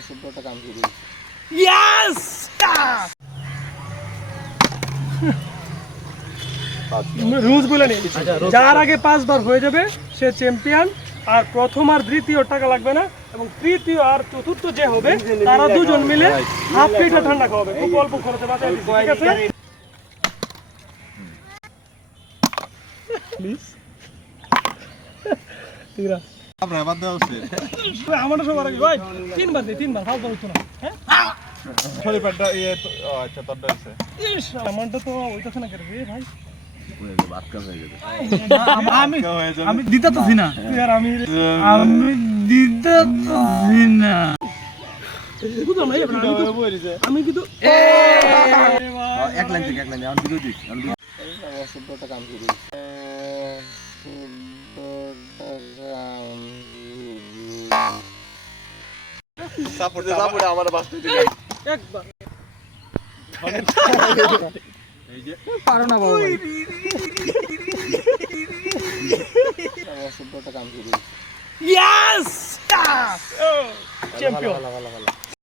অসভ্যটা কাম করি। Yes rules বলে নেই, যার আগে 5 বার হয়ে যাবে সে চ্যাম্পিয়ন, আর প্রথম আর দ্বিতীয় টাকা লাগবে না, এবং তৃতীয় আর চতুর্থ যে হবে তারা দুজন মিলে হাফ লিটার ঠান্ডা খাওয়াবে, খুব অল্প খরচে বাজারে দিচ্ছি, ঠিক আছে? প্লিজ ঠিক আছে আমরা বাদ দেওয়া উচিত। আমারও সবার আগে ভাই 3 বার 5 বার হতো না। হ্যাঁ শরীর পেটটা ইয়ে তো আচ্ছা তোরটা হইছে। ইস আমারটা তো ওইটাছে না করে রে ভাই, আমি দিতেছি না। তুই আর আমি দিতেছি না। বুঝলাম না, আমি কিন্তু এক লাইন থেকে আমি দিতে দিই। অসভ্যটা কাম করি। সাপোর্টে আমার বাসতে দিই। একবার এই যে পারো না বাবা, অসভ্যটা কাম করি। Yes champion. ভালো ভালো ভালো।